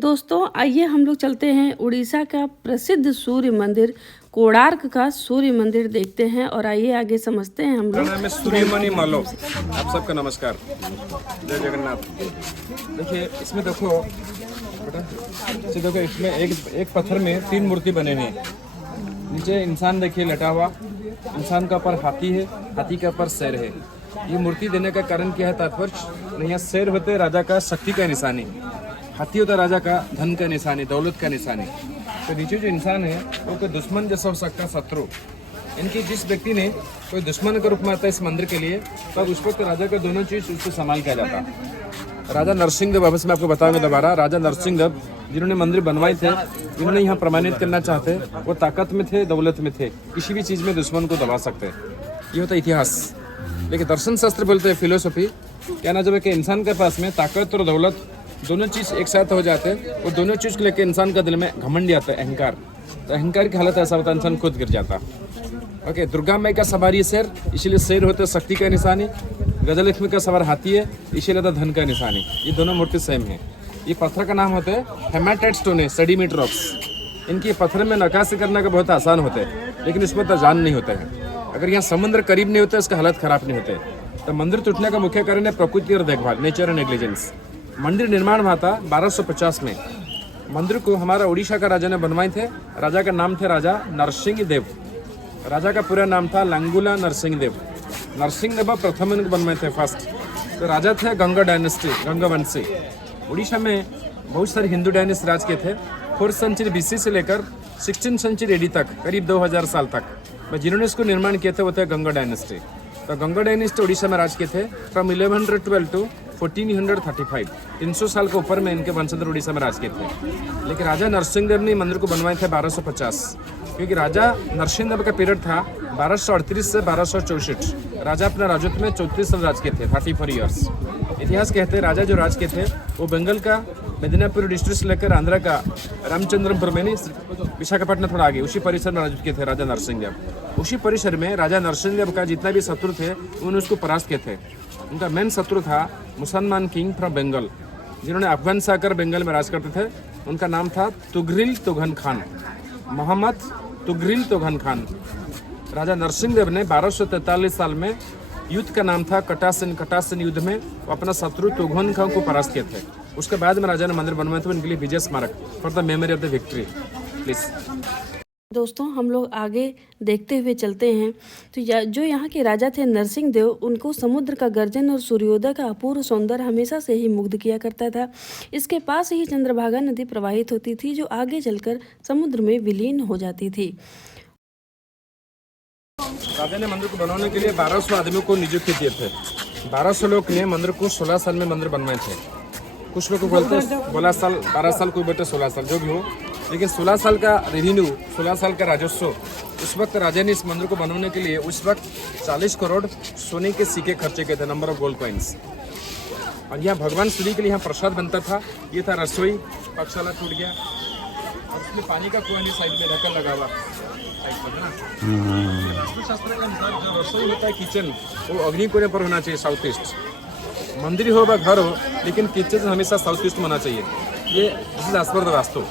दोस्तों आइए हम लोग चलते हैं उड़ीसा का प्रसिद्ध सूर्य मंदिर कोणार्क का सूर्य मंदिर देखते हैं और आइए आगे समझते हैं हम मेरा लोग। नाम है सूर्यमणि मालो। आप सबका नमस्कार, जय जगन्नाथ। देखिए इसमें देखो इसमें एक पत्थर में 3 मूर्ति बने हैं। नीचे इंसान देखिए लेटा हुआ, इंसान का ऊपर हाथी है, हाथी के ऊपर शेर है। ये मूर्ति देने का कारण क्या है? तात्पर्य यहाँ शेर होते राजा का शक्ति का निशानी, हाथी होता राजा का धन का निशानी, दौलत का निशानी। तो नीचे जो इंसान है वो कोई दुश्मन जैसा हो सकता, शत्रु। इनकी जिस व्यक्ति ने कोई दुश्मन के रूप में आता है इस मंदिर के लिए, तब उस वक्त राजा का दोनों चीज उसको संभाल किया जाता। राजा नरसिंह देव, वापस मैं आपको बताऊंगा दोबारा, राजा नरसिंह देव जिन्होंने मंदिर बनवाए थे, इन्होंने यहाँ प्रमाणित करना चाहते, वो ताकत में थे, दौलत में थे, किसी भी चीज में दुश्मन को दबा सकते। ये होता इतिहास। लेकिन दर्शन शास्त्र बोलते हैं, फिलोसफी कहना जब कि इंसान के पास में ताकत और दौलत दोनों चीज एक साथ हो जाते हैं, और दोनों चीज को लेकर इंसान का दिल में घमंड आता है, अहंकार। तो अहंकार की हालत ऐसा होता है, इंसान खुद गिर जाता। ओके, दुर्गा माई का सवारी शेर, इसीलिए शेर होते शक्ति का निशानी। गजलक्ष्मी का सवार हाथी है, इसीलिए था धन का निशानी। ये दोनों मूर्ति सेम है। ये पत्थर का नाम होता है हेमाटाइट स्टोन है, सेडिमेंट रॉक्स। इनकी पत्थर में नक्काशी करना का बहुत आसान होता है, लेकिन इसमें तो जान नहीं होता है। अगर यहाँ समुद्र करीब नहीं होता, इसका हालत खराब नहीं होते। तो मंदिर टूटने का मुख्य कारण है प्रकृति और देखभाल, नेचर एंड नेग्लिजेंस। मंदिर निर्माण हुआ था 1250 में। मंदिर को हमारा उड़ीसा का राजा ने बनवाए थे। राजा का नाम थे राजा नरसिंह देव। राजा का पूरा नाम था लांगुला नरसिंह देव। नरसिंह देव प्रथम इनको बनवाए थे फर्स्ट। तो राजा थे गंगा डायनेस्टी, गंगा वंशी। उड़ीसा में बहुत सारे हिंदू डायनेस्टी राज के थे। 4th सेंचुरी BC से लेकर 16th सेंचुरी AD तक, करीब 2000 साल तक। जिन्होंने इसको निर्माण किए थे वो थे गंगा डायनेस्टी। तो गंगा डायनेस्टी उड़ीसा में राज किए थे फ्रॉम 1112 टू 1435। 300 साल के ऊपर में इनके वंशधर उड़ीसा में राज किए थे। लेकिन राजा नरसिंह देव ने मंदिर को बनवाए थे 1250, क्योंकि राजा नरसिंह देव का पीरियड था 1238 से 1264। राजा अपना राजत्व में 34 साल राज किए थे, 34 ईयर्स। इतिहास कहते हैं राजा जो राज किए थे वो बंगाल का मेदिनीपुर डिस्ट्रिक्ट से लेकर आंध्र का रामचंद्रपुर में, विशाखापट्टनम थोड़ा आगे, उसी परिसर में राजत्व किए थे राजा नरसिंह देव। उसी परिसर में राजा नरसिंह देव का जितना भी शत्रु थे उन्होंने उसको परास्त किए थे। उनका मेन शत्रु था मुसलमान किंग फ्रॉम बंगाल, जिन्होंने अफगान से आकर बंगाल में राज करते थे। उनका नाम था तुगरिल तोगन खान, मोहम्मद तुगरिल तोगन खान। राजा नरसिंह देव ने 1243 साल में युद्ध का नाम था कटासन युद्ध में वो अपना शत्रु तोगन खान को परास्त किए थे। उसके बाद में राजा ने मंदिर बनवाए थे उनके लिए विजय स्मारक, for the memory of the victory. Please दोस्तों हम लोग आगे देखते हुए चलते हैं। तो जो यहाँ के राजा थे नरसिंह देव, उनको समुद्र का गर्जन और सूर्योदय का अपूर्व सौंदर्य हमेशा से ही मुग्ध किया करता था। इसके पास ही चंद्रभागा नदी प्रवाहित होती थी, जो आगे चलकर समुद्र में विलीन हो जाती थी। राजा ने मंदिर को बनाने के लिए 1200 आदमियों को नियुक्त किए थे। 1200 लोग ने मंदिर को 16 साल में मंदिर बनवाए थे। कुछ लोग को बोलते हैं 12 साल, 12 साल, कोई बोलते 16 साल, जो भी हो। लेकिन 16 साल का रेवेन्यू, 16 साल का राजस्व, उस वक्त राजा ने इस मंदिर को बनाने के लिए उस वक्त 40 करोड़ सोने के सिक्के खर्चे किए थे, नंबर ऑफ गोल्ड कॉइन्स। और यहाँ भगवान श्री के लिए यहाँ प्रसाद बनता था। ये था रसोई, पाकशाला टूट गया, और उसमें पानी का कुआं साइड में ढक्कन लगा हुआ। शास्त्र के अनुसार जो रसोई होता है, किचन, वो अग्नि कोने पर होना चाहिए, साउथ ईस्ट। मंदिर हो व घर हो, लेकिन किचन हमेशा साउथ ईस्ट में होना चाहिए। ये शास्त्र वास्तु।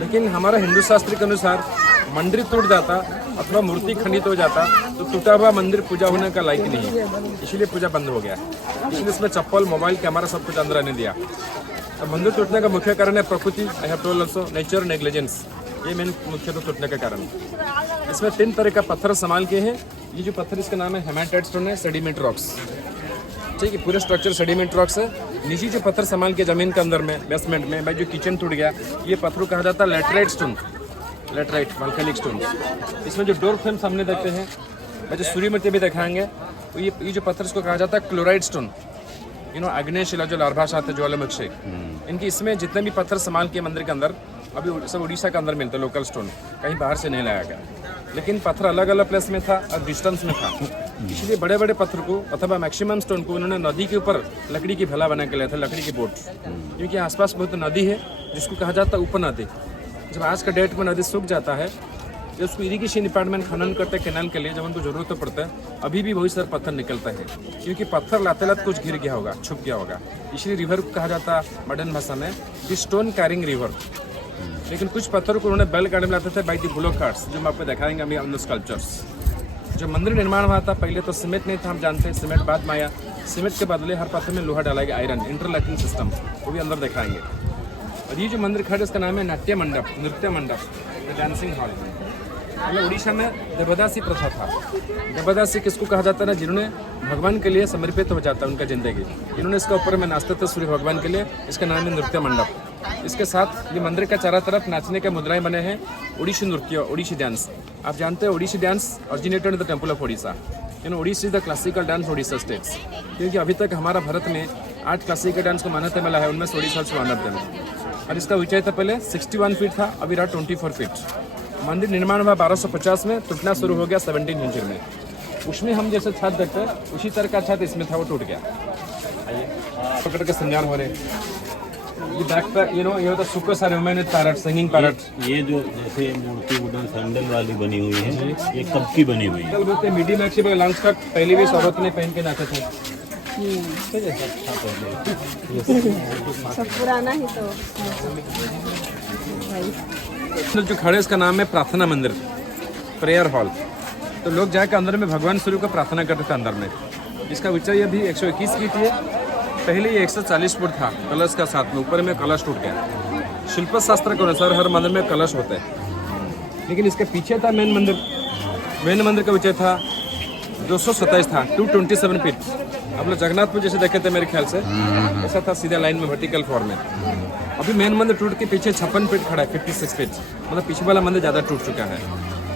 लेकिन हमारा हिंदू शास्त्र के अनुसार मंदिर टूट जाता अथवा मूर्ति खंडित हो जाता तो टूटा हुआ मंदिर पूजा होने का लायक नहीं है, इसीलिए पूजा बंद हो गया। इसलिए इसमें चप्पल, मोबाइल, कैमरा सब कुछ अंदर आने दिया। तो मंदिर टूटने का मुख्य कारण है प्रकृति, I have told also, nature negligence. ये मेन मुख्य तो टूटने का कारण। इसमें 3 तरह का पत्थर इस्तेमाल किए हैं। ये जो पत्थर, इसका नाम है हेमाटाइट स्टोन है, सेडिमेंट रॉक्स। ठीक है, पूरे स्ट्रक्चर सेडिमेंट रॉक्स है। नीचे जो पत्थर संभाल के जमीन के अंदर में, बेसमेंट में, भाई जो किचन टूट गया, ये पत्थर कहा जाता है laterite stone, laterite volcanic stone. इसमें जो डोर फ्रेम सामने देखते हैं, भाई जो सूर्य मूर्ति भी दिखाएंगे, तो ये जो पत्थर इसको कहा जाता है क्लोराइड स्टोन। आग्नेय शिला जो लार्वा आते ज्वालामुखी, इनकी इसमें जितने भी पत्थर संभाल के मंदिर के अंदर अभी सब उड़ीसा के अंदर मिलते हैं, लोकल स्टोन, कहीं बाहर से नहीं लाया गया। लेकिन पत्थर अलग अलग प्लेस में था और डिस्टेंस में था, इसलिए बड़े बड़े पत्थर को अथवा मैक्सिमम स्टोन को उन्होंने नदी के ऊपर लकड़ी की भेला बना के लाया था, लकड़ी की बोट। क्योंकि आसपास बहुत नदी है जिसको कहा जाता है उपनदी। जब आज का डेट में नदी सूख जाता है जब उसको इरिगेशन डिपार्टमेंट खनन करते हैं कैनाल के लिए, जब उनको जरूरत पड़ता है, अभी भी वही सारे पत्थर निकलता है, क्योंकि पत्थर लाते लाते कुछ गिर गया होगा, छुप गया होगा। इसलिए रिवर को कहा जाता है मॉडर्न भाषा में द स्टोन कैरिंग रिवर। लेकिन कुछ पत्थरों को उन्होंने बैल गाड़ी में लाते थे बाई द बुलो कार्ट्स, जो हम आपको दिखाएंगे अभी ऑन द स्कल्पचर्स। जो मंदिर निर्माण हुआ था पहले तो सीमेंट नहीं था, हम जानते हैं, सीमेंट बाद में आया। सीमेंट के बदले हर पत्थर में लोहा डाला गया, आयरन, इंटरलॉकिंग सिस्टम, वो भी अंदर दिखाएंगे। और ये जो मंदिर खड़ा है इसका नाम है नाट्य मंडप, नृत्य मंडप, डांसिंग हॉल। मतलब उड़ीसा में देवदासी प्रथा था। देवदासी किसको कहा जाता है ना, जिन्होंने भगवान के लिए समर्पित हो जाता है उनका जिंदगी, जिन्होंने इसका ऊपर में नाचते थे सूर्य भगवान के लिए, इसका नाम है नृत्य मंडप। इसके साथ ये मंदिर का चारों तरफ नाचने के मुद्राएं बने हैं, ओडिशी नृत्य, ओडिशी डांस। आप जानते हैं Odissi dance originated in the temple of Odisha. Odissi is the classical dance Odisha states, क्योंकि अभी तक हमारा भारत में 8 क्लासिकल डांस को मान्यता मिला है, उनमें से ओडिशा से वन ऑफ देम। और इसका ऊंचाई था पहले 61 फीट था, अभी रहा 24 फीट। मंदिर निर्माण हुआ 1250 में, टूटना शुरू हो गया 1700 में। उसमें हम जैसे छत देखते हैं उसी तरह का छत इसमें था, वो टूट गया। आइए पकड़ के संज्ञान हो रहे। ये बैक पैक ये होता सुको सेरेमनी पैरट, सिंगिंग पैरट। ये जो जैसे मूर्ति वुडन सैंडल वाली बनी हुई है, ये कब की बनी हुई है? कल बोलते मीडियम एक्चुअली लॉन्ग स्कर्ट पहले भी औरत ने पहन के नाचे थे। सब पुराना ही तो जो खड़े इसका नाम है प्रार्थना मंदिर, प्रेयर हॉल। तो लोग जाकर अंदर में भगवान सूर्य को प्रार्थना करते थे अंदर में। इसका ऊंचाई अभी 121 फीट है, पहले ये 140 फुट था कलश का साथ में, ऊपर में कलश टूट गया। शिल्प शास्त्र के अनुसार हर मंदिर में कलश होते हैं, लेकिन इसके पीछे था मेन मंदिर। मेन मंदिर का ऊंचाई था 227 था, 227 फीट। आप लोग जगन्नाथपुर जैसे देखे थे मेरे ख्याल से, ऐसा था सीधा लाइन में वर्टिकल फॉर्म में। अभी मेन मंदिर टूट के पीछे 56 फीट खड़ा है, 56 फीट, मतलब पीछे वाला मंदिर ज़्यादा टूट चुका है।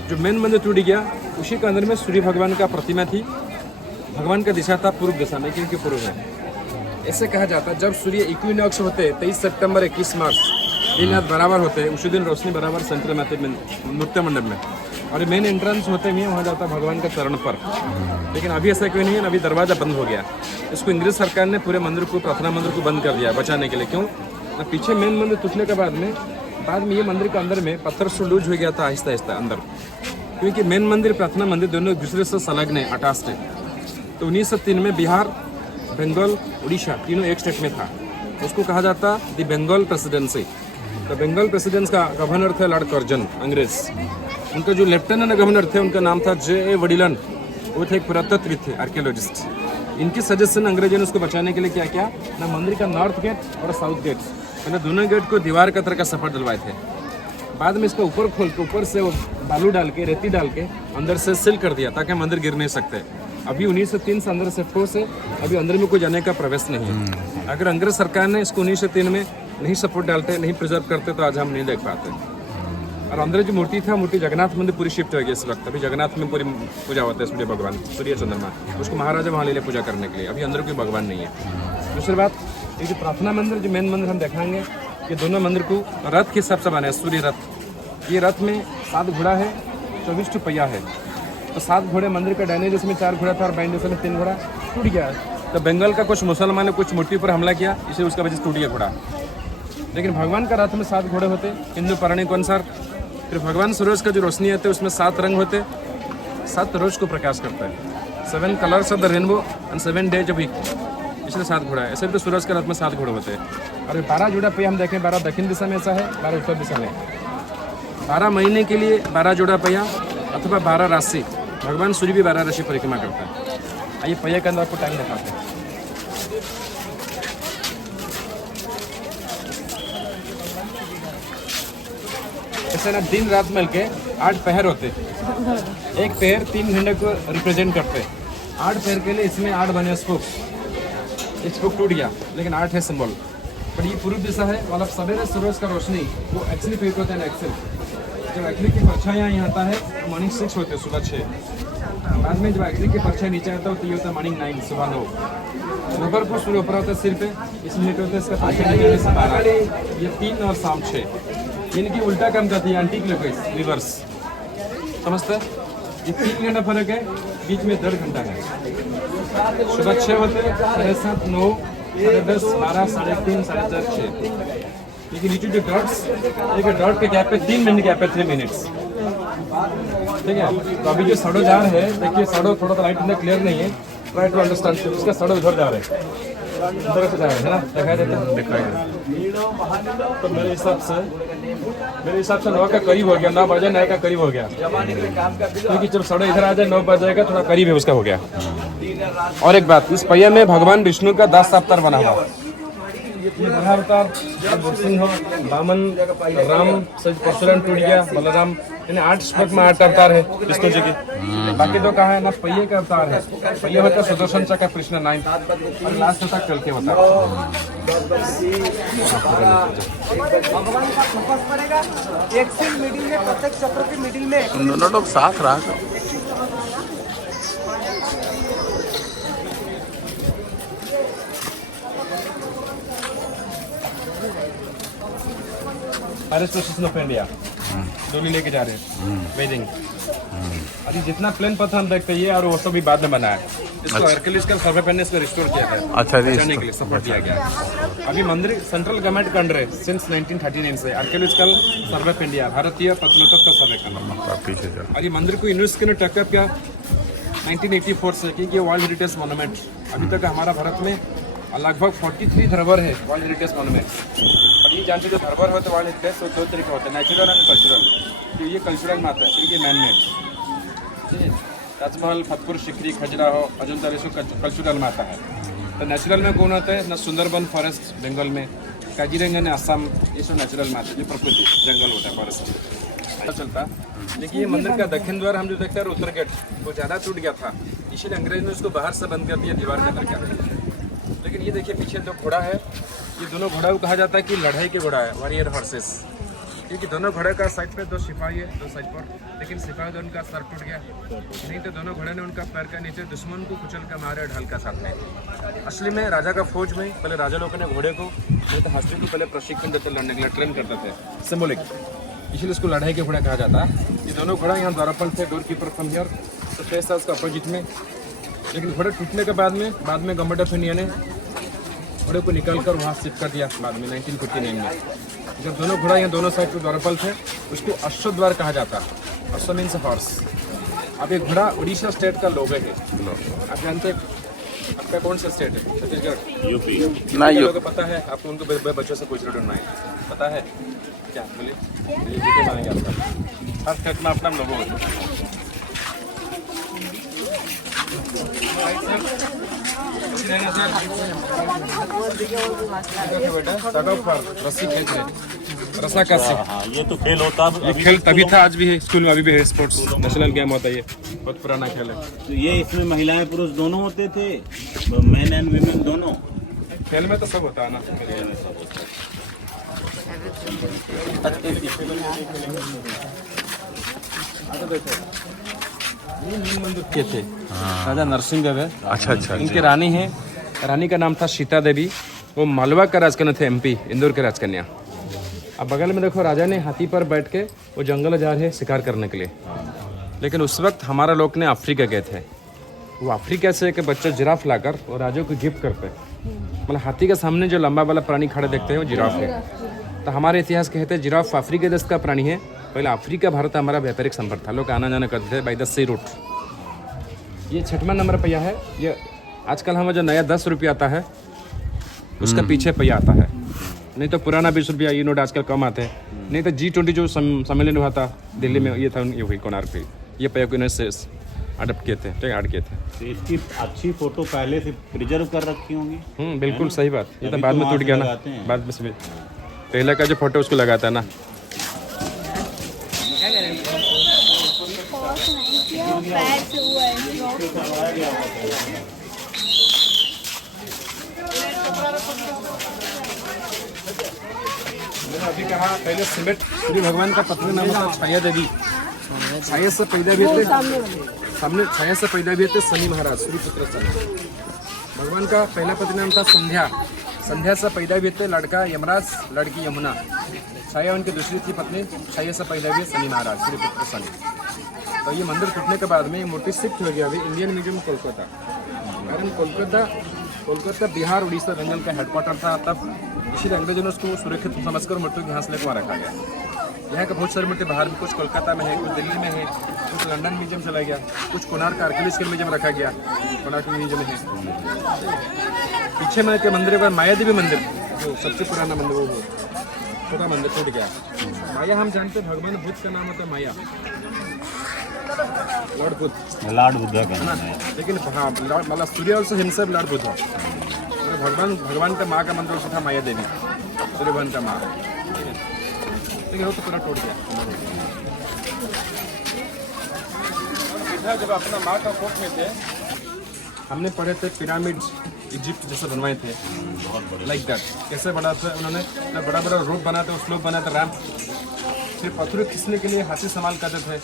जो मेन मंदिर टूट गया उसी के अंदर में सूर्य भगवान का प्रतिमा थी। भगवान का दिशा था पूर्व दिशा में, क्योंकि पूर्व है। ऐसे कहा जाता है जब सूर्य इक्विनॉक्स होते 23 सितंबर 21 मार्च दिन रात बराबर होते, उसी दिन रोशनी बराबर सेंटर में आते नृत्य मंडप में, और मेन एंट्रेंस होते हुए वहाँ जाता भगवान के चरण पर। लेकिन अभी ऐसा क्यों नहीं है, अभी दरवाज़ा बंद हो गया। इसको अंग्रेज सरकार ने पूरे मंदिर को, प्रार्थना मंदिर को बंद कर दिया बचाने के लिए। क्यों? पीछे मेन मंदिर टूटने के बाद में ये मंदिर के अंदर में पत्थर से लूज हो गया था आहिस्ता आहिस्ता अंदर, क्योंकि मेन मंदिर प्रार्थना मंदिर दोनों दूसरे से संलग्न है, अटैच्ड है। तो 1903 में बिहार, बंगाल, उड़ीसा तीनों एक स्टेट में था। उसको कहा जाता द बंगाल प्रेसिडेंसी। तो बंगाल प्रेसिडेंस का गवर्नर थे लॉर्ड कर्जन, अंग्रेज। उनका जो लेफ्टिनेंट गवर्नर थे उनका नाम था J.A. वडिलन। वो थे एक पुरातत्वविद थे, आर्कियोलॉजिस्ट। इनकी सजेशन अंग्रेजों ने उसको बचाने के लिए क्या किया ना, मंदिर का नॉर्थ गेट और साउथ गेट, पहले दोनों गेट को दीवार का तरह का सफर डलवाए थे। बाद में इसको ऊपर खोल के, ऊपर से वो बालू डाल के, रेती डाल के अंदर से सील कर दिया ताकि मंदिर गिर नहीं सकते। अभी 1903 से अंदर से ठोस है, अभी अंदर में कोई जाने का प्रवेश नहीं है। अगर अंग्रेज सरकार ने इसको 1903 में नहीं सपोर्ट डालते, नहीं प्रिजर्व करते, तो आज हम नहीं देख पाते। और अंदर जो मूर्ति था, मूर्ति जगन्नाथ मंदिर पूरी शिफ्ट हो गई इस वक्त। अभी जगन्नाथ में पूरी पूजा होता है सूर्य भगवान, सूर्य चंद्रमा, उसको महाराजा वहाँ ले पूजा करने के लिए। अभी अंदर कोई भगवान नहीं है। दूसरी बात, ये जो प्रार्थना मंदिर, जो मेन मंदिर हम दिखाएंगे, ये दोनों मंदिर को रथ के हिसाब से बना है, सूर्य रथ। ये रथ में 7 घोड़ा है, 24 पहिया है। तो 7 घोड़े मंदिर का डायने जिसमें 4 घोड़ा था और बाइन में 3 घोड़ा टूट गया है। तो बंगाल का कुछ मुसलमान ने कुछ मूर्ति पर हमला किया, इसलिए उसका वजह से टूट गया घोड़ा। लेकिन भगवान का रथ में 7 घोड़े होते हिंदू पौराणिक के अनुसार। फिर भगवान सूरज का जो रोशनी आते उसमें 7 रंग होते, 7 रोज को प्रकाश करता है। 7 colours of the rainbow and 7 days of week, इसलिए 7 घोड़ा है। ऐसे भी तो सूरज के रथ में 7 घोड़े होते हैं। और 12 जोड़ा पहिया हम देखें, 12 दक्षिण दिशा में ऐसा है, 12 उत्तर दिशा में। 12 महीने के लिए 12 जोड़ा पहिया अथवा 12 राशि। भगवान सूर्य भी 12 राशि परिक्रमा करता है। आइए पहिया के अंदर आपको टाइम दिखाते हैं। ऐसे ना दिन रात मिल के 8 पहर होते। एक पहर 3 घंटे को रिप्रेजेंट करते। 8 पहर के लिए इसमें 8 बने स्पोक। एक स्पोक टूट गया, लेकिन 8 है सिंबल। पर ये पूर्व दिशा है, मतलब सवेरे सूरज का रोशनी वो एक्चुअली फेक होता है एक्सेल। जब एक्चुअली की परछाई यहाँ आता है मॉर्निंग 6 होते हैं, सुबह 6। बाद में जब एक्चुअली की परछाई नीचे आता है तो ये होता है मॉर्निंग 9, सुबह 9। दोपहर को सूर्य ऊपर होता है सिर पे, इसमें हिट होता है इसका परछाई निकलने से 12। ये 3 और शाम 6। इनकी उल्टा काम करती है, एंटी क्लॉकवाइज, रिवर्स। समझते? ये 3 घंटा फर्क है, बीच में 1.5 घंटा है। सुबह 6 होते, 7:30, 9, 10:30, 12, 3:30, 4:30, 6। लेकिन नीचे जो डॉट्स, एक डॉट के गैप पे 3 मिनट गैप है, 3 मिनट्स। ठीक है। तो अभी जो सड़ो जा रहे हैं, देखिए सड़ो थोड़ा सा लाइट में क्लियर नहीं है, ट्राई टू अंडरस्टैंड। इसका सड़ो उधर जा रहे हैं, उधर से जा रहे हैं, है ना, दिखाई देता है, दिखाई। तो मेरे हिसाब से 9 का करीब हो गया, 9 बजे 9 का करीब हो गया, क्योंकि जब सड़ो इधर आ जाए 9 बज जाएगा, थोड़ा करीब है उसका हो गया। और एक बात, इस पहिए में भगवान विष्णु का 10 अवतार बना हुआ, ये बड़ा अवतार सिंह हो, वामन, राम से परशुराम टूट गया, बलराम, यानी 8 श्लोक में 8 अवतार है विष्णु जी के। बाकी तो कहा है ना, पहिए का अवतार है, पहिए होता है सुदर्शन चक्र कृष्ण 9 और लास्ट होता कल के होता भगवान का फोकस पड़ेगा एक से मिडिल में, प्रत्येक चक्र के मिडिल में दोनों लोग साथ रहा। एस्ट्रोसिएशन ऑफ इंडिया डोली लेके जा रहे हैं वेजिंग। अभी जितना प्लेन पत्थर हम देखते हैं ये और वो सब भी बाद में बना है, इसको हरकुलिस का सर्वे पेन इसको रिस्टोर किया था, अच्छा जी, जाने के लिए सपोर्ट दिया गया। अभी मंदिर सेंट्रल गवर्नमेंट का अंडर है सिंस 1939 से, आर्कियोलॉजिकल सर्वे ऑफ इंडिया, भारतीय प्रत्नतत्व सर्वे का। पीछे चल। और ये मंदिर को यूनेस्को ने टैग किया 1984 से, क्योंकि ये वर्ल्ड हेरिटेज मोन्यूमेंट। अभी तक हमारा भारत में लगभग 43 धरोहर है वर्ल्ड हेरिटेज मोन्यूमेंट। और ये जानते जो धरोहर होते हैं वर्ल्ड हेरिटेज, तो 2 तरीके होते हैं, नेचुरल एंड कल्चरल। तो ये कल्चरल में आता है, क्योंकि man made. Taj Mahal, Fatehpur Sikri, Khajuraho, Ajanta cultural में आता है। तो नेचुरल में कौन होता है ना, सुंदरबन फॉरेस्ट बंगाल में, काजीरंगा ने असम, ये सब नेचुरल में आता है, जो प्रकृति जंगल होता है, फॉरेस्ट ऐसा चलता। लेकिन ये मंदिर का दक्षिण द्वार हम जो देखते हैं उत्तर गेट, वो ज़्यादा टूट गया था, इसीलिए अंग्रेज ने उसको बाहर से बंद कर दिया दीवार के अंदर का। लेकिन ये देखिए पीछे जो घोड़ा है, ये दोनों घोड़ा को कहा जाता है कि लड़ाई के घोड़ा है, वॉरियर हॉर्सेस, क्योंकि दोनों घोड़े का साइड पे 2 सिपाही है, 2 साइड पर, लेकिन सिपाही उनका सर टूट गया, नहीं तो दोनों घोड़े ने उनका पैर का नीचे दुश्मन को कुचल का मारे ढाल का साथ में। असली में राजा का फौज में पहले राजा लोगों ने घोड़े को, नहीं तो हाथी को पहले प्रशिक्षण देते, लड़ने के लिए ट्रेन करते थे, सिंबॉलिक, इसलिए इसको लड़ाई के घोड़ा कहा जाता है। ये दोनों घोड़ा यहाँ द्वारपाल थे, डोर कीपर फ्रॉम हियर, तो फेस था उसका अपोजिट में। लेकिन घोड़े टूटने के बाद में गवर्नमेंट ऑफ इंडिया ने घोड़े को निकाल कर वहाँ शिफ्ट कर दिया बाद में 1959 में। जब दोनों घोड़ा यहाँ दोनों साइड पे द्वारपाल थे, उसको अश्वद्वार कहा जाता है, अश्व मीन्स हॉर्स। अब ये घोड़ा उड़ीसा स्टेट का लोगो है, आप जानते हैं आपका कौन सा स्टेट है? छत्तीसगढ़, यूपी ना, लोगों को पता है? आपको उनको बच्चों से पूछ रहे हैं, पता है क्या? बोलिए, जीके मानेंगे आपका, हर स्टेट में अपना लोगो होता है। रस्सी खेल रहे, रस्सा कस्सी। हाँ, ये तो खेल होता है। ये खेल तभी था, आज भी है, स्कूल में अभी भी है, स्पोर्ट्स नेशनल गेम होता है, ये बहुत पुराना खेल है। तो ये इसमें महिलाएं पुरुष दोनों होते थे, मैन एंड वीमेन दोनों। खेल में तो सब होता है ना। ये नील मंदिर के थे, राजा नरसिंह देव है। अच्छा। इनके रानी है, रानी का नाम था सीता देवी, वो मालवा का राजकन्या थे, MP इंदौर के राजकन्या। अब बगल में देखो राजा ने हाथी पर बैठ के वो जंगल जा रहे हैं शिकार करने के लिए। लेकिन उस वक्त हमारा लोग ने अफ्रीका गए थे, वो अफ्रीका से एक बच्चे जिराफ लाकर वो राजा को गिफ्ट करते, मतलब हाथी के सामने जो लंबा वाला प्राणी खड़े देखते हैं वो जिराफ है। तो हमारे इतिहास कहते हैं जिराफ अफ्रीका देश का प्राणी है। पहले अफ्रीका भारत हमारा व्यापारिक संपर्क था, लोग आना जाना करते थे बाई द सी रूट। ये 6वां नंबर पहिया है। ये आजकल हमें जो नया 10 रुपया आता है उसका पीछे पहिया आता है, नहीं तो पुराना 20 रुपया ये नोट आजकल कम आते हैं। नहीं तो G20 जो सम्मेलन हुआ था दिल्ली में, ये था ये हुई कोणार्क पे, ये पहिया को इन्होंने अडप्ट किए थे, ऐड किए थे। तो इसकी अच्छी फोटो पहले से प्रिजर्व कर रखी होंगी। बिल्कुल सही बात। ये तो अभी बाद तो में वहाँ टूट गया से ना, लगाते हैं। बाद में पहले का जो फोटो उसको लगाता है ना। मैंने अभी कहा पहले सिमेंट श्री भगवान का पत्नी नाम था छाया देवी। छाया से पैदा भी थे, सामने छाया से पैदा भी थे शनि महाराज, श्री पुत्र शनि। भगवान का पहला पत्नी नाम था संध्या, संध्या से पैदा भी थे लड़का यमराज, लड़की यमुना। छाया उनकी दूसरी थी पत्नी, छाया से पैदा भी शनि महाराज, श्री पुत्र शनि। तो ये मंदिर टूटने के बाद में ये मूर्ति शिफ्ट हो गया अभी इंडियन म्यूजियम कोलकाता। कारण कोलकाता बिहार उड़ीसा जंगल का हेडक्वार्टर था तब, इसीलिए अंग्रेजों ने उसको सुरक्षित समझकर मूर्तियों की यहाँ से लेकर वहाँ रखा गया। यहाँ का बहुत सारी मूर्ति बाहर में, कुछ कोलकाता में है, कुछ दिल्ली में है, कुछ लंदन म्यूजियम चला गया, कुछ कोणार्क आर्कियोलॉजिकल म्यूजियम रखा गया, कोणार्क म्यूजियम है। पीछे में के मंदिर का माया देवी मंदिर, जो सबसे पुराना मंदिर, वो छोटा मंदिर टूट गया। माया हम जानते हैं भगवान बुद्ध का नाम होता है माया, लॉर्ड बुद्ध, लॉर्ड बुद्धा का नाम है। लेकिन हाँ मतलब सूर्य ऑल्सो हिमसेल्फ लॉर्ड बुद्ध, भगवान का माँ का मंदिर था माया देवी, सूर्य भगवान का माँ, लेकिन वो तो पूरा टूट गया। जब अपना माँ का कोट में थे, हमने पढ़े थे पिरामिड इजिप्ट जैसे बनवाए थे, लाइक दैट। कैसे बना था उन्होंने, बड़ा बड़ा रोड बना था, स्लोप बना था, रैम्प, फिर पत्थर खींचने के लिए हाथी इस्तेमाल करते थे,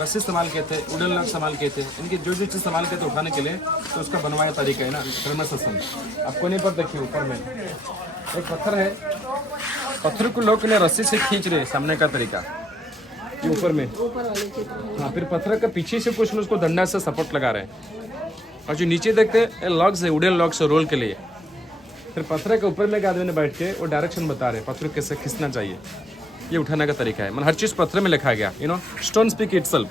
रस्सी इस्तेमाल किए थे, उड़न लग इस्तेमाल किए थे, इनकी जो चीज़ इस्तेमाल किए थे उठाने के लिए, तो उसका बनवाया तरीका है ना धर्मशासन। आपको नहीं पर देखिए ऊपर में एक पत्थर है, पत्थर को लोग ने रस्सी से खींच रहे, सामने का तरीका ये ऊपर में, हाँ, फिर पत्थर का पीछे से कुछ उसको डंडा से सपोर्ट लगा रहे हैं, और जो नीचे देखते हैं लॉग्स है, वुडन लॉग्स रोल के लिए। फिर पत्थर के ऊपर में एक आदमी ने बैठ के वो डायरेक्शन बता रहे पत्थर कैसे खींचना चाहिए, ये उठाने का तरीका है। मतलब हर चीज़ पत्थर में लिखा गया, you know, stone speak itself.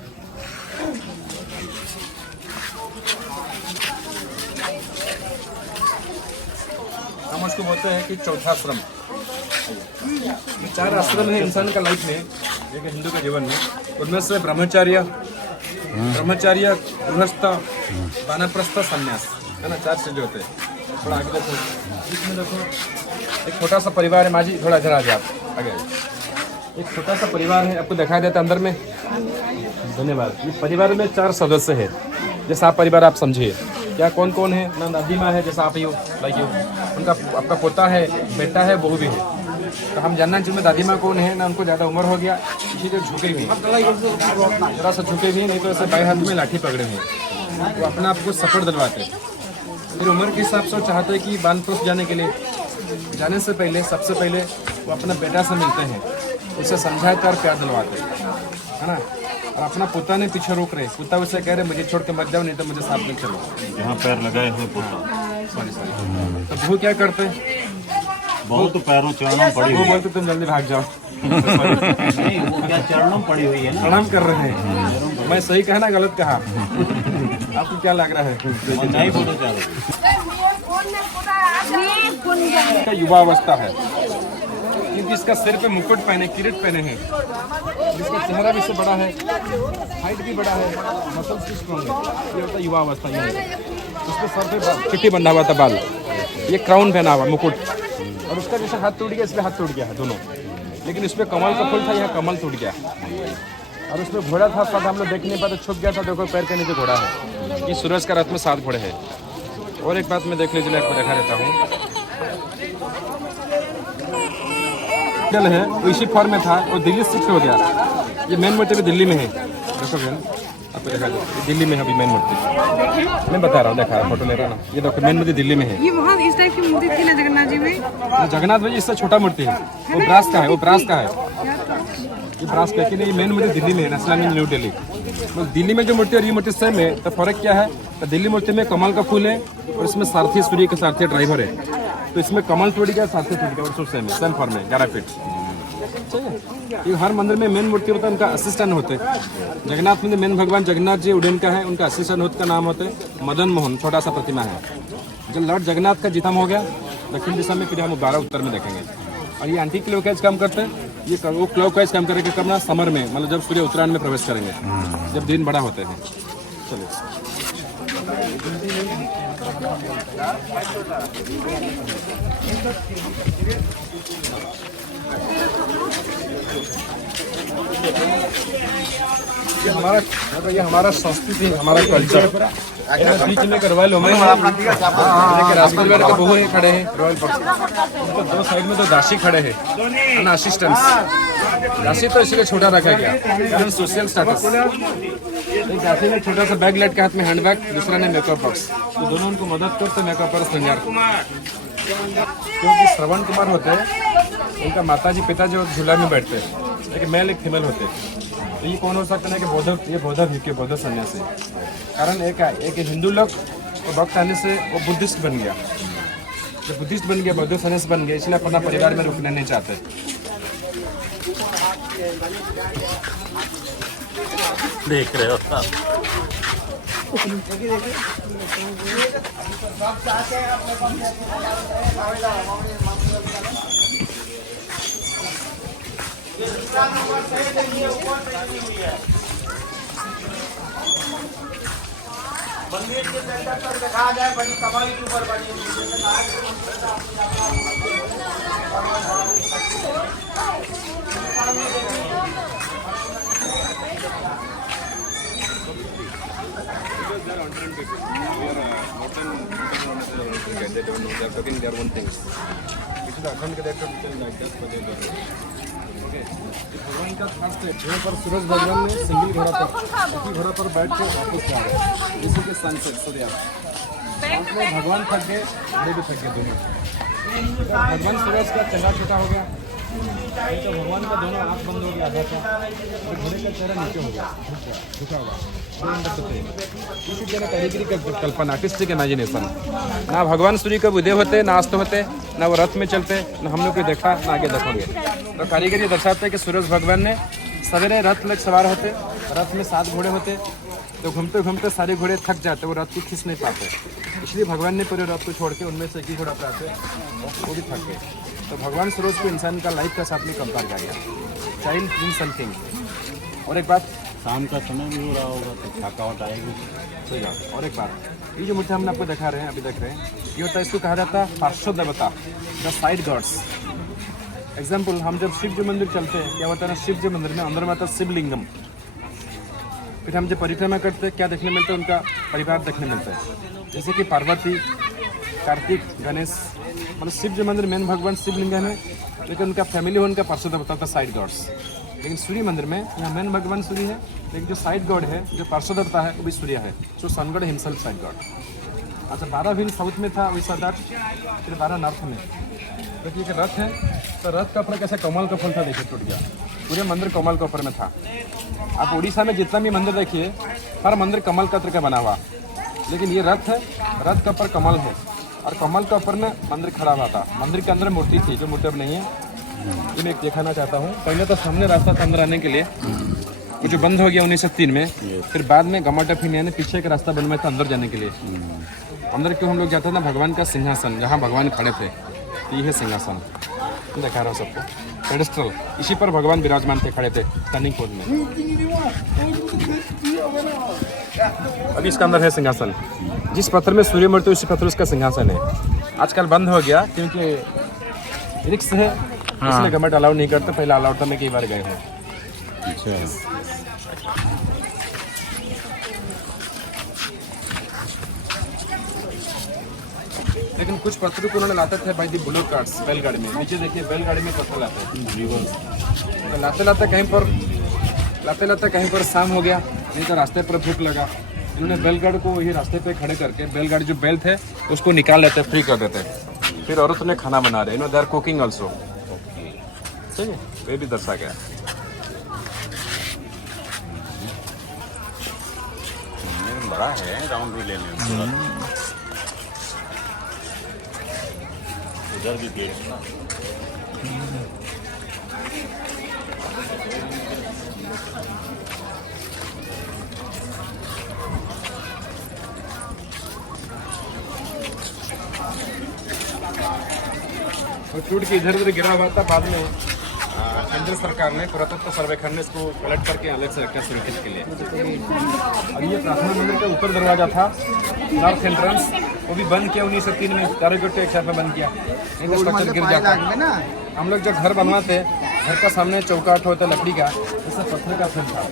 हम उसको बोलते हैं कि चौथा आश्रम। ये 4 आश्रम है इंसान का लाइफ में, एक हिंदू के जीवन में, उनमें से ब्रह्मचर्य, गृहस्थ, वानप्रस्थ, संन्यास, है ना, 4 चीजें होते हैं। थोड़ा आगे देखो, इसमें देखो एक छोटा सा परिवार है, माजी थोड़ा इधर आ जाए आप आगे। एक छोटा सा परिवार है, आपको दिखाई देता अंदर में, धन्यवाद। इस परिवार में 4 सदस्य है, जैसा आप परिवार आप समझिए। क्या कौन कौन है ना, दादी माँ है जैसा आप ही हो, लाइक यू, उनका आपका पोता है, बेटा है, बहू भी है। तो हम जानना चाहिए दादी माँ कौन है ना, उनको ज़्यादा उम्र हो गया, इसीलिए झुके हुए हैं, जरा सा झुके हुए, नहीं तो ऐसे बाएं हाथ में लाठी पकड़े हुए, तो अपना आपको सपोर्ट दिलवाते हैं। फिर उम्र के हिसाब से वो चाहते हैं कि वानप्रस्थ जाने के लिए, जाने से पहले सबसे पहले वो अपना बेटा से मिलते हैं, उसे समझाकर प्यार दिलवाते हैं, है ना। और अपना पोता ने पीछे रोक रहे, पोता उसे कह रहे मुझे छोड़ के मत जाओ, नहीं तो मुझे साथ में चलो, यहाँ पैर लगाए हुए पोता। सॉरी। तो बहू क्या करते हैं, बहुत तो पैरों चरणों पड़ी वो हुई है। बोलते तुम जल्दी भाग जाओ। नहीं, वो क्या चरणों पड़ी हुई है ना, प्रणाम कर रहे हैं। मैं सही कहा ना गलत कहा? आपको क्या लग रहा है? नहीं फोटो चाह रहे। इसका युवा अवस्था है, क्योंकि इसका सिर पे मुकुट पहने, किरीट पहने हैं, इसका चेहरा भी इससे बड़ा है, हाइट भी बड़ा है, मसल्स भी स्ट्रॉन्ग है। ये होता है युवा अवस्था। ये उसके सर पे चिट्ठी बंधा हुआ था बाल, ये क्राउन पहना हुआ मुकुट, और उसका जैसे हाथ टूट गया, इसलिए हाथ टूट गया है दोनों, लेकिन इसमें कमल का फूल था, यहाँ कमल टूट गया। और उसमें घोड़ा था, साथ हम लोग देख नहीं पाते, छुप गया था। देखो पैर के नीचे घोड़ा है, ये सूरज का रथ में 7 घोड़े हैं। और एक बात मैं देख लीजिए, आपको दिखा देता हूँ, है वो इसी फॉर्म में था, वो दिल्ली शिफ्ट हो गया। ये मेन मूर्ति भी दिल्ली में है, देखो बहन आपको दिखा दो, दिल्ली में है अभी मेन मूर्ति, मैं बता रहा हूँ, देखा फोटो ले रहा ना, ये देखो मेन मूर्ति दिल्ली में है। ये वहाँ इस टाइप की मूर्ति थी ना जगन्नाथ जी में, जगन्नाथ भाई इससे छोटा मूर्ति है, वो ब्रास का है, वो ब्रास का है, ये ब्रास का, लेकिन ये मेन मूर्ति दिल्ली में है, नेशनल न्यू दिल्ली। तो दिल्ली में जो मूर्ति और ये मूर्ति सेम है, तो फर्क क्या है? तो दिल्ली मूर्ति में कमल का फूल है, और इसमें सारथी, सूर्य के सारथी ड्राइवर है, तो इसमें कमल टूट गया, सारथी टूट गया, और सब सेम है, सेम फॉर्म में 11 फीट। ये हर मंदिर में मेन मूर्ति होता है, उनका असिस्टेंट होते हैं। जगन्नाथ मंदिर मेन भगवान जगन्नाथ जी उड़न का है, उनका असिस्टेंट होता का नाम होते हैं मदन मोहन, छोटा सा प्रतिमा है। जब लॉर्ड जगन्नाथ का जीतम हो गया दक्षिण दिशा में, फिर हम 12 उत्तर में देखेंगे। और ये एंटी क्लॉकवाइज काम करते हैं, ये वो क्लॉकवाइज काम करेंगे करना समर में, मतलब जब सूर्य उत्तरायण में प्रवेश करेंगे, जब दिन बड़ा होते हैं। चलिए ये हमारा संस्कृति, हमारा कल्चर। बीच में रॉयल होमन राजपरिवार के बहू खड़े हैं, रॉयल पक्ष, तो 2 साइड में तो दासी खड़े हैं, असिस्टेंट्स। दासी तो इसलिए छोटा रखा गया कारण सोशल स्टेटस। एक दासी ने छोटा सा बैग लेट के हाथ में हैंड बैग, दूसरा ने मेकअप बॉक्स, तो दोनों उनको मदद करते मेकअप पर संजार। क्योंकि श्रवण कुमार होते हैं, उनका माताजी पिताजी और झूला में बैठते हैं, एक मेल एक फीमेल होते हैं। तो ये कौन हो सकता है कि बौद्ध सन्यासी। कारण एक हिंदू लोग वक्त आने से वो बुद्धिस्ट बन गया, जब बुद्धिस्ट बन गया, बौद्ध सन्यासी बन गया, इसलिए अपना परिवार में रुकना नहीं चाहते। देख रहे हो आप। मंदिर के सेंटर पर दिखा जाए बड़ी कमाई के ऊपर बनी भगवान का खास है, यहाँ पर सूरज भगवान ने सिंगल घोड़ा पर इसी घोड़ा पर बैठ के वापस जा रहे हैं, जैसे कि सनसेट सूर्यास्त। भगवान थक गए, घोड़े भी थक गए दोनों। भगवान सूरज का चेहरा छोटा हो गया, तो भगवान का दोनों आँख बंद हो गया आधा था, तो घोड़े का चेहरा नीचे हो गया, झुका हुआ। इसी तरह कारीगरी का कल्पना, आर्टिस्टिक इमेजिनेशन। ना भगवान सूर्य कब उदय होते, ना अस्त होते, ना वो रथ में चलते, ना हम लोग को देखा, ना आगे देखोगे। तो कारीगर ये दर्शाते हैं कि सूरज भगवान ने सवेरे रथ में सवार होते, रथ में 7 घोड़े होते, तो घूमते घूमते सारे घोड़े थक जाते, वो रथ को खींच नहीं पाते, इसलिए भगवान ने पूरे रथ को छोड़ के उनमें से एक ही घोड़ा पर आते, वो भी थक गए। तो भगवान सूरज को इंसान का लाइफ का साथ में कंपेयर किया गया, चाइल्ड इन समथिंग। और एक बात, शाम का समय भी हो रहा होगा तो थकावट आएगी। सही बात। और एक बात, ये जो मूर्ति हमने आपको दिखा रहे हैं, अभी देख रहे हैं, ये होता है, इसको कहा जाता है पार्श्व देवता, द साइड गॉड्स। एग्जाम्पल, हम जब शिव जी मंदिर चलते हैं, क्या होता है ना, शिव जी मंदिर में अंदर में आता है शिवलिंगम। फिर हम जब परिक्रमा करते हैं, क्या देखने मिलता है, उनका परिवार देखने मिलता है, जैसे कि पार्वती, कार्तिक, गणेश। मतलब शिव जी मंदिर मेन भगवान शिवलिंगम है, लेकिन उनका फैमिली हो, उनका पार्श्व देवता था साइड गॉड्स। लेकिन सूर्य मंदिर में यहाँ मेन भगवान सूर्य है, लेकिन जो साइड गॉड है, जो पार्श्व देवता है, वो भी सूर्य है, जो sun god himself side god. अच्छा, 12 व्हील साउथ में था, वैसा 8, फिर 12 नॉर्थ में। क्योंकि एक रथ है, तो रथ का ऊपर कैसे कमल का फल था, देखिए टूट गया, पूरे मंदिर कमल के ऊपर में था। आप उड़ीसा में जितना भी मंदिर देखिए, हर मंदिर कमल का तरह का बना हुआ, लेकिन ये रथ है, रथ के ऊपर कमल है, और कमल के ऊपर में मंदिर खड़ा हुआ था। मंदिर के अंदर मूर्ति थी, जो मूर्ति अब नहीं है। ये मैं एक दिखाना चाहता हूँ। पहले तो सामने रास्ता था अंदर आने के लिए, वो जो बंद हो गया 1903 में, फिर बाद में गवर्नमेंट ऑफ इंडिया ने पीछे का रास्ता बनवाया था अंदर जाने के लिए। अंदर क्यों हम लोग जाते थे ना, भगवान का सिंहासन, जहाँ भगवान खड़े थे, ये है सिंहासन, दिखा रहा हूँ सबको, पेडेस्ट्रल, इसी पर भगवान विराजमान थे, खड़े थे टर्निंग पोज में। अभी इसका अंदर है सिंहासन, जिस पत्थर में सूर्य मूर्ति, उसी पत्थर उसका सिंहासन है। आजकल बंद हो गया क्योंकि रिक्स है, इसलिए गवर्नमेंट अलाउ नहीं करते, पहले अलाउ करने कई बार गए हैं। अच्छा, लेकिन कुछ पत्थर को उन्होंने लाते थे बाई दी बुलेट कार्ड्स, बैलगाड़ी में। नीचे देखिए बैलगाड़ी में पत्थर लाते हैं, तो लाते लाते कहीं पर शाम हो गया, नहीं तो रास्ते पर भूख लगा, इन्होंने बैलगाड़ी को वही रास्ते पे खड़े करके, बैलगाड़ी जो बैल थे उसको निकाल लेते, फ्री कर देते, फिर औरत ने खाना बना रहे, दे आर कुकिंग ऑल्सो। ठीक है, वे भी दर्शा गया। बड़ा है, राउंड भी लेने में। उधर भी गेट, और टूट के इधर उधर गिरा हुआ था। बाद में केंद्र सरकार ने, पुरातत्व सर्वेक्षण ने इसको कलेक्ट करके अलग से रखा सुरक्षित के लिए। और ये प्रार्थना मंदिर का उत्तर दरवाजा था, नॉर्थ एंट्रेंस, वो भी बंद किया 1903 में, चारों गोटे एक साथ में बंद किया, नहीं तो स्ट्रक्चर गिर जाता। हम लोग जब घर बनवाते, घर का सामने चौकाट होता लकड़ी का, जैसे पत्थर का फ्रेम था।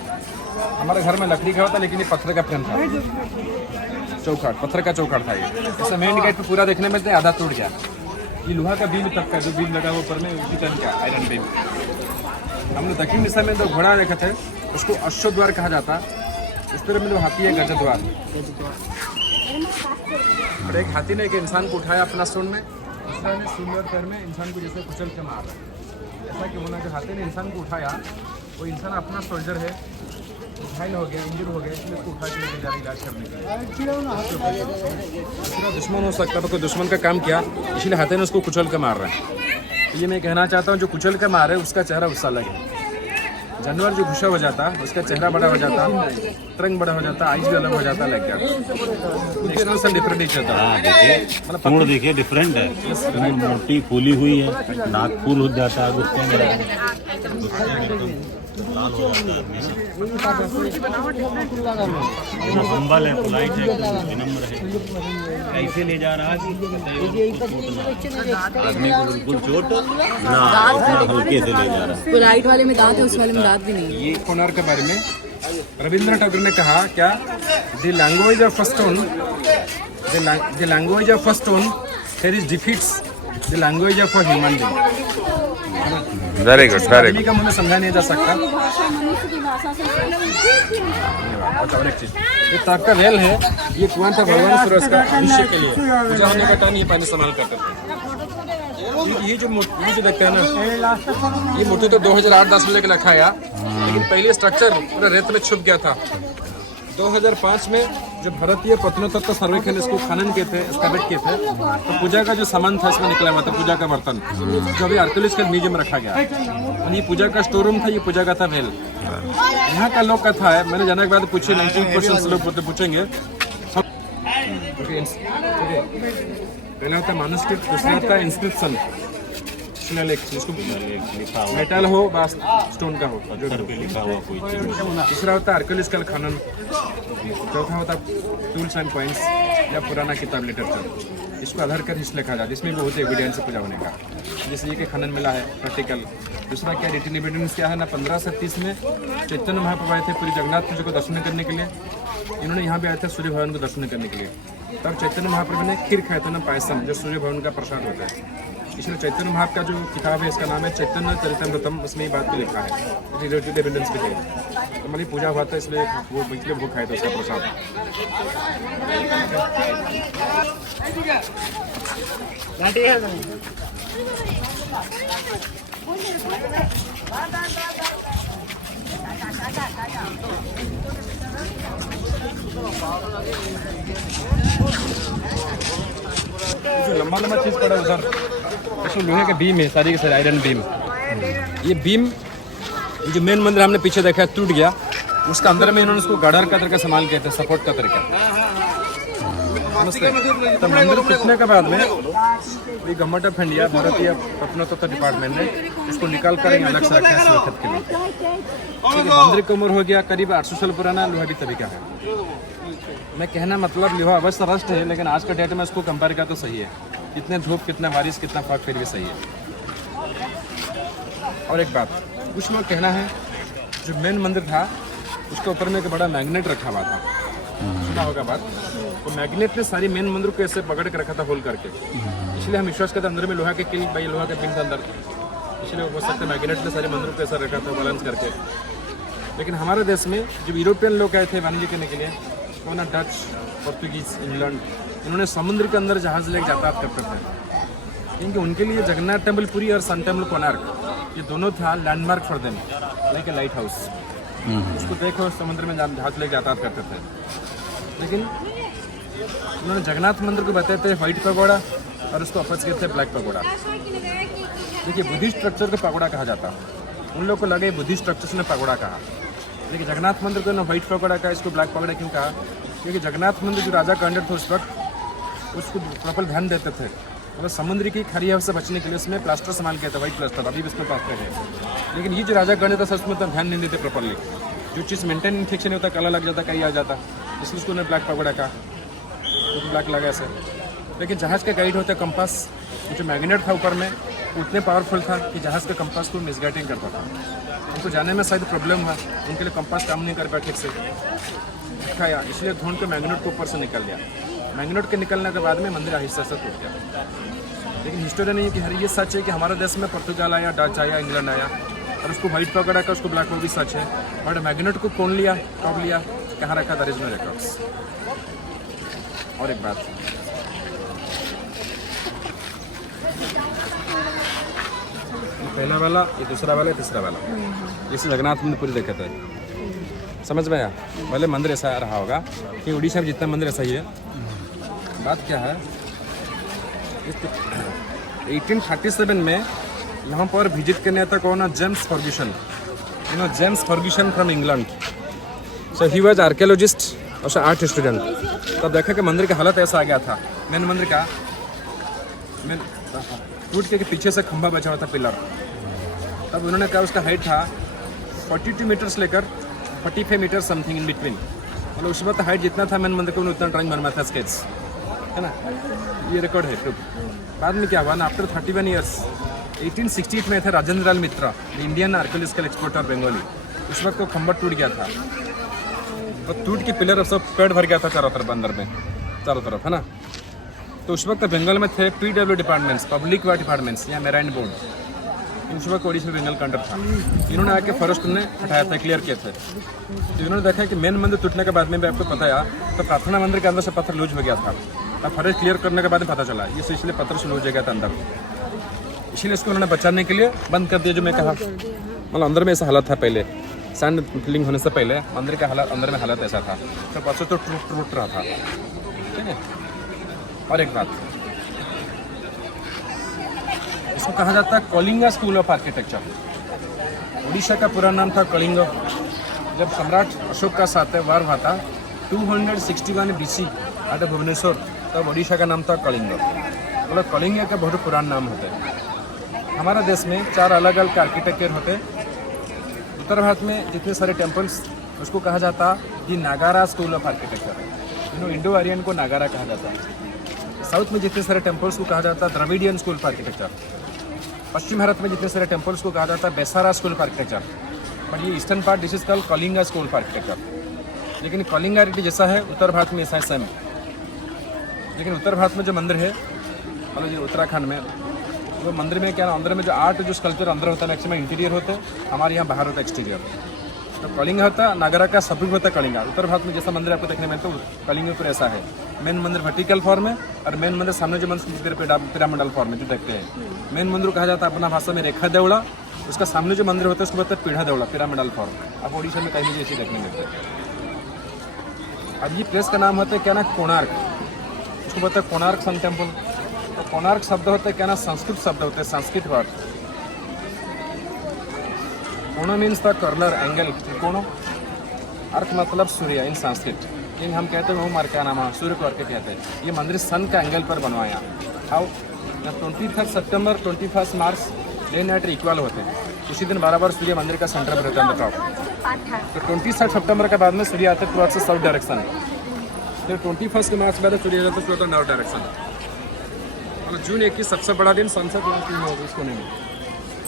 हमारे घर में लकड़ी का होता, लेकिन ये पत्थर का फ्रेम था, चौकाट, पत्थर का चौकाट था। ये जैसे मेन गेट पर पूरा देखने में आधा टूट गया। ये लोहा का बीम तक का, जो बीम लगा हुआ ऊपर में, उसी तरह का आयरन बीम। हमने दक्षिण दिशा में जो घोड़ा देखा थे, उसको अश्वद्वार कहा जाता। इस तरह में जो हाथी है, गजद्वार। और एक हाथी ने एक इंसान को उठाया अपना सूंड में, दूसरा ने सूंड और पैर में इंसान को जैसे कुचल के मार रहा है। जैसा कि उन्होंने जो हाथे ने इंसान को उठाया, वो इंसान अपना सोल्जर है, घायल हो गया, इंजर हो गया, इसलिए उसको उठा के लेके जा रहे इलाज करने के लिए। दूसरा दुश्मन हो सकता है, तो कोई दुश्मन का काम किया, इसलिए हाथे ने उसको कुचल के मार रहा है। ये मैं कहना चाहता हूँ, जो कुचल के मारे उसका चेहरा उससे अलग है। जानवर जो घुसा हो जाता उसका चेहरा बड़ा हो जाता, रंग बड़ा हो जाता, आइज भी अलग हो जाता, लाइक दैट डिफरेंट ही चलता। हाँ देखिए, सूंड देखिए डिफरेंट है, सूंड मोटी फूली हुई है, नाक फूल हो जाता है गुस्से में, लाल हो जाता है, हम्बल है, पोलाइट है, विनम्र है। कैसे ले जा रहा है आदमी को, बिल्कुल चोट ना, हल्के से ले जा रहा है। पोलाइट वाले में दांत है, उस वाले में दांत भी नहीं है। ये कोणार्क के बारे में रविंद्रनाथ टैगोर ने कहा क्या, the language of first stone, the language of first stone there is defeats the language of a human being. Very good, very आदमी का मुझे समझा नहीं जा सकता। और एक चीज, ये ताक का वेल है, ये कुआं था भगवान सूरज का भविष्य के लिए, पूजा होने का टाइम ये पानी इस्तेमाल करते थे। ये जो देखते हैं ना, ये मूर्ति तो 2008-10 में लेकर रखा है, लेकिन पहले स्ट्रक्चर पूरा रेत में छुप गया था। 2005 में जब भारतीय प्रत्नतत्व सर्वेक्षण इसको खनन किए थे, एस्कैवेट किए थे, तो पूजा का जो सामान था इसमें निकला हुआ था, पूजा का बर्तन जो अभी आर्कियोलॉजिकल म्यूजियम में रखा गया। और ये पूजा का स्टोर रूम था, ये पूजा का था वेल। यहाँ का लोक कथा है, मैंने जाने के बाद पूछे 90% लोग पूछेंगे। पहला होता मानुस्क्रिप्ट, दूसरा होता इंस्क्रिप्शन, शिलालेख, जिसको मेटल हो बस स्टोन का हो, जो पे लिखा हुआ कोई चीज। तीसरा होता है आर्कियोलॉजिकल खनन, चौथा होता टूल्स एंड पॉइंट्स या पुराना किताब लिटरेचर, इसको आधार कर हिस्सा लिखा जाता है, इसमें भी बहुत एविडेंस है पूजा होने का, जैसे ये कि खनन मिला है प्रैक्टिकल। दूसरा क्या रिटन एविडेंस क्या है ना, 1530 में चैतन्य महाप्रभु आए थे पूरी जगन्नाथ पूजा को दर्शन करने के लिए, इन्होंने यहाँ भी आए थे सूर्य भवन को दर्शन करने के लिए। तब चैतन्य महाप्रभु ने खीर खाया था ना, पायसम, जो सूर्य भवन का प्रसाद होता है। इसलिए चैतन्य महाप्रभु का जो किताब है, इसका नाम है चैतन्य चरितमृतम, उसमें ये बात भी लिखा है, रिलेटेड एविडेंस भी है। तो हमारी पूजा हुआ था, इसलिए वो खाया था उसका प्रसाद। जो लंबा लंबा चीज पड़ा उधर, इसमें लोहे का बीम है, सारी के सारी आयरन बीम। ये बीम जो मेन मंदिर हमने पीछे देखा है टूट गया, उसका अंदर में इन्होंने उसको गार्डर का तरीका संभाल किया था, सपोर्ट का तरीका। तो मंदिर टूटने के बाद में ये गवर्नमेंट ऑफ इंडिया, भारतीय प्रत्नतत्व डिपार्टमेंट ने उसको निकाल कर अलग से रखा है सुरक्षित के लिए। मंदिर की उम्र हो गया करीब 800 साल पुराना, लोहा भी तभी का है। मैं कहना मतलब लोहा अवश्य रस्ट है, लेकिन आज के डेट में उसको कंपेयर किया तो सही है, कितने धूप, कितना बारिश, कितना फर्क, फिर भी सही है। और एक बात कुछ लोग कहना है, जो मेन मंदिर था उसके ऊपर में एक बड़ा मैग्नेट रखा हुआ था, सुना होगा बात। तो मैग्नेट ने सारी मेन मंदिर को ऐसे पकड़ के रखा था होल करके, इसलिए हम विश्वास करते अंदर में लोहा के किल भाई, लोहा के पिन के अंदर, इसलिए हो सकता है मैग्नेट ने सारी मंदिर को ऐसा रखा था बैलेंस करके। लेकिन हमारे देश में जब यूरोपियन लोग आए थे वाणिज्य करने के लिए, तो ना डच, पोर्तुगीज, इंग्लैंड, इन्होंने समुद्र के अंदर जहाज लेकर यातायात करते थे, क्योंकि उनके लिए जगन्नाथ टेम्पल पुरी और सन टेम्पल कोणार्क, ये दोनों था landmark for them, like a light house. उसको देखो समुद्र में जहाज लेकर यातायात करते थे। लेकिन उन्होंने जगन्नाथ मंदिर को बताए थे व्हाइट पगोड़ा, और उसको अपोज किए थे ब्लैक पगोड़ा। देखिए बुद्धिस्ट स्ट्रक्चर को पगोड़ा कहा जाता, उन लोग को लगे बुद्धिस्ट स्ट्रक्चर ने पगोड़ा कहा, लेकिन जगन्नाथ मंदिर को ना व्हाइट पगोड़ा का, इसको ब्लैक पगोड़ा क्यों कहा? क्योंकि जगन्नाथ मंदिर जो राजा का अंडर थे उस वक्त, उसको प्रॉपर ध्यान देते थे, मतलब समुद्र की खरी हवा से बचने के लिए उसमें प्लास्टर संभाल किया था, व्हाइट प्लास्टर, अभी भी उसमें प्लास्टर है। लेकिन ये जो राजा का अंडर था उसमें तो ध्यान नहीं देते प्रॉपरली, जो चीज़ मेंटेन इन्फेक्शन होता, काला लग जाता, कहीं आ जाता, इसलिए उसको उन्हें ब्लैक पगोड़ा कहा, तो ब्लैक लगा ऐसे। लेकिन जहाज़ का गाइड होता कंपास, जो मैग्नेट था ऊपर में, उतने पावरफुल था कि जहाज़ के कंपास को मिसगाइडिंग करता था। उनको जाने में शायद प्रॉब्लम हुआ, उनके लिए कंपास काम नहीं कर पाया ठीक से, खाया, इसलिए ढूंढ के मैग्नेट को ऊपर से निकल गया। मैग्नेट के निकलने के बाद में मंदिर आहिस्ता से टूट गया। लेकिन हिस्टोरियन ये कि हर ये सच है कि हमारे देश में पुर्तगाल आया, डच आया, इंग्लैंड आया, और उसको व्हाइट पकड़ा का, उसको ब्लैक, वो भी सच है। बट मैग्नेट को कौन लिया, कब लिया, कहाँ रखा, दैट इज नो रिकॉर्ड्स। और एक बात, पहला वाला, ये दूसरा वाला, तीसरा वाला। जैसे जगन्नाथ मंदिर पूरी देखे थे, समझ में आया। पहले मंदिर ऐसा रहा होगा कि उड़ीसा में जितना मंदिर ऐसा ही है। बात क्या है, 1837 में यहाँ पर विजिट करने आता कौन है, James Ferguson. You know James Ferguson from England. So he was archaeologist और आर्ट स्टूडेंट। तब देखा कि मंदिर का हालत ऐसा आ गया था, मेन मंदिर का मेन टूट के पीछे से खंभा बचा हुआ था, पिलर। तब उन्होंने कहा उसका हाइट था 42 मीटर्स लेकर 45 मीटर समथिंग इन बिटवीन। मतलब उस वक्त हाइट जितना था मेन मंदिर का, उतना ड्राइंग बनवा था, स्केच, है ना। ये रिकॉर्ड है। बाद में क्या हुआ ना, आफ्टर 31 ईयर्स 1868 में थे राजेंद्र लाल मित्रा, इंडियन आर्कियोलॉजिकल एक्सपोर्टर बंगाली। उस वक्त वो खंभा टूट गया था, तो टूट के पिलर सब पेड़ भर गया था चारों तरफ, अंदर में चारों तरफ, है ना। तो उस वक्त बंगाल में थे PW डिपार्टमेंट्स, पब्लिक वे डिपार्टमेंट्स या मेराइन बोर्ड। उस वक्त ओडिशा बंगाल का अंडर था। इन्होंने आके फॉरेस्ट ने हटाया था, क्लियर किए थे। तो इन्होंने देखा कि मेन मंदिर टूटने के बाद में भी आपको पता है, तो प्रार्थना मंदिर के अंदर से पत्थर लूज हो गया था। अब फॉरेस्ट क्लियर करने के बाद में पता चला ये इसलिए पत्थर से लूज हो गया था अंदर, इसीलिए इसको उन्होंने बचाने के लिए बंद कर दिया। जो मैं कहा, मतलब अंदर में ऐसा हालत था पहले, सैंड फिलिंग होने से पहले मंदिर का हालत, अंदर में हालत ऐसा था। तो परसों तो टूट रहा था, ठीक है। और एक बात, इसको कहा जाता है Kalinga school of architecture. Orissa का पूरा नाम था कलिंग। जब सम्राट अशोक का सातवां हुआ था 261 BC एट भुवनेश्वर, तब उड़ीसा का नाम था कलिंग। मतलब कलिंग का बहुत पुराना नाम होता है। हमारे देश में 4 अलग अलग आर्किटेक्चर होते। उत्तर भारत में जितने सारे टेम्पल्स, उसको कहा जाता the Nagara school of architecture. Indo Aryan को नागारा कहा जाता है। साउथ में जितने सारे टेम्पल्स को कहा जाता है द्रविडियन स्कूल ऑफ आर्किटेक्चर। पश्चिम भारत में जितने सारे टेम्पल्स को कहा जाता है बेसारा स्कूल ऑफ आर्किटेक्चर। बट ये eastern part this is called Kalinga school of architecture. लेकिन कलिंगा जैसा है उत्तर भारत में ऐसा है सेम। लेकिन उत्तर भारत में जो मंदिर है, मतलब जो उत्तराखंड में, वो मंदिर में क्या, अंदर में जो आर्ट, जो स्कल्पचर अंदर होता है, मैक्सिमम इंटीरियर होते हैं। हमारे यहाँ बाहर होता है एक्सटीरियर। तो कलिंग होता है, नागरा का सब होता है कलिंगा। उत्तर भारत में जैसा मंदिर आपको देखने में, तो कलिंग पर ऐसा है। मेन मंदिर वर्टिकल फॉर्म है, और मेन मंदिर सामने जो मंदिर पिरामिडल फॉर्म में जो देखते हैं। मेन मंदिर को कहा जाता है अपना भाषा में रेखा देवड़ा। उसका सामने जो मंदिर होता है उसको बोलते हैं पीढ़ा देवड़ा, पिरामिडल फॉर्म। अब ओडिशा में कहीं भी ऐसी देखने मिलते हैं। अब ये प्लेस का नाम होता है क्या ना, कोणार्क। उसको बोलते हैं कोणार्क सन टेम्पल। तो कोणार्क शब्द होता है क्या ना, संस्कृत शब्द होते हैं, संस्कृत वर्ड। कोण मीन्स द कॉर्नर, एंगल, त्रिकोण। अर्क मतलब सूर्य इन संस्कृत। इन हम कहते हैं वो का नाम सूर्य को अर्क कहते हैं। ये मंदिर सन का एंगल पर बनवाया। How 23 September 21 March day night equal होते हैं। उसी दिन बराबर सूर्य मंदिर का सेंटर पर रहता है टॉप। तो 27 सितंबर के बाद में सूर्य आते टुवर्ड्स से साउथ डायरेक्शन। फिर 21 के मार्च बाद सूर्य जाता है नॉर्थ डायरेक्शन। मतलब जून 21 सबसे बड़ा दिन सनसेट होगा इस कोने में।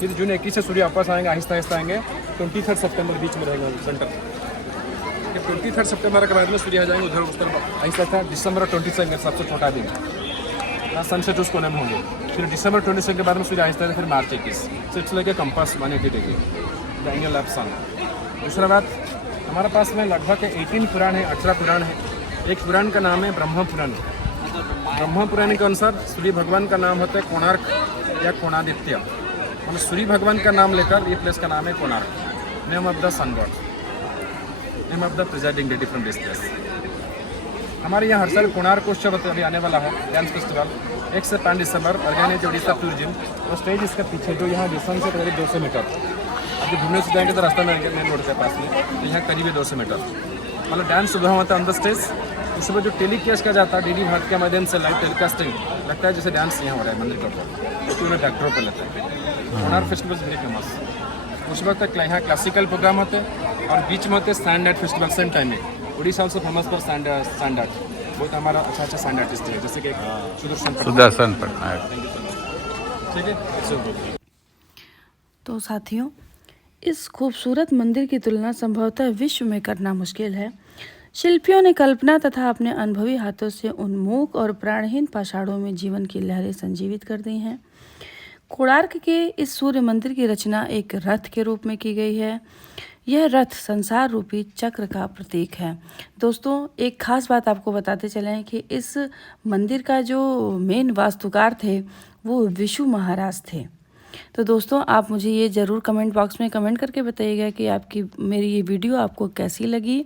फिर जून 21 से सूर्य वापस आएंगे, आहिस्ता आहिस्ता आएंगे। 23 सितंबर बीच में रहेगा सेंटर। फिर 23 सितंबर के बाद में सूर्य आ जाएंगे उधर, उस तरफ आहिस्ता आहिस्ता। दिसंबर 22 सबसे छोटा दिन, सनसेट उस कोने में होंगे। फिर दिसंबर 22 के बाद में सूर्य आहिस्ता है। फिर मार्च 21 से it's like a compass 180 degree the angle of sun. दूसरा बात, हमारे पास में लगभग 18 पुराण है, 18 पुराण है। एक पुराण का नाम है ब्रह्म पुराण। ब्रह्म पुराण के अनुसार सूर्य भगवान का नाम होता है कोणार्क या कोणादित्य। मतलब सूर्य भगवान का नाम लेकर ये प्लेस का नाम है Konark. Name of the sun god, name of the presiding deity from this place. हमारे यहाँ हर साल कोणार्क उत्सव अभी आने वाला है, डांस फेस्टिवल 1 से 5 दिसंबर। Organise Orissa tourism. वो स्टेज इसका पीछे जो यहाँ डिस्टेंस है करीब 200 मीटर। अभी घूमने से जाएंगे तो रास्ता में आएंगे मेन रोड के पास में, तो यहाँ करीब 200 मीटर। मतलब डांस सुबह होता है ऑन द स्टेज। उस पर जो टेलीकास्ट किया जाता है डीडी भारत के माध्यम से, लाइव टेलीकास्टिंग लगता है जैसे डांस यहाँ हो रहा है मंदिर के ऊपर, तो उन्हें बैकड्रॉप पर लेते हैं। Konark festival very famous. उस वक्त तक यहाँ क्लासिकल प्रोग्राम होते हैं और बीच में होते हैं sand art festival same time में। Orissa also famous for sand art. बहुत हमारा अच्छा सैंड आर्टिस्ट है, जैसे कि सुदर्शन पटनायक। ठीक है। तो साथियों, इस खूबसूरत मंदिर की तुलना संभवतः विश्व में करना मुश्किल है। शिल्पियों ने कल्पना तथा अपने अनुभवी हाथों से उन मूक और प्राणहीन पाषाणों में जीवन की लहरें संजीवित कर दी हैं। कोणार्क के इस सूर्य मंदिर की रचना एक रथ के रूप में की गई है। यह रथ संसार रूपी चक्र का प्रतीक है। दोस्तों, एक खास बात आपको बताते चलें कि इस मंदिर का जो मेन वास्तुकार थे वो विशु महाराज थे। तो दोस्तों आप मुझे ये ज़रूर कमेंट बॉक्स में कमेंट करके बताइएगा कि आपकी मेरी ये वीडियो आपको कैसी लगी।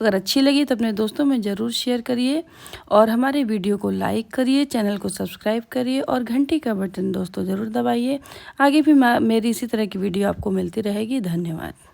अगर अच्छी लगी तो अपने दोस्तों में ज़रूर शेयर करिए और हमारे वीडियो को लाइक करिए, चैनल को सब्सक्राइब करिए और घंटी का बटन दोस्तों ज़रूर दबाइए। आगे भी मेरी इसी तरह की वीडियो आपको मिलती रहेगी। धन्यवाद।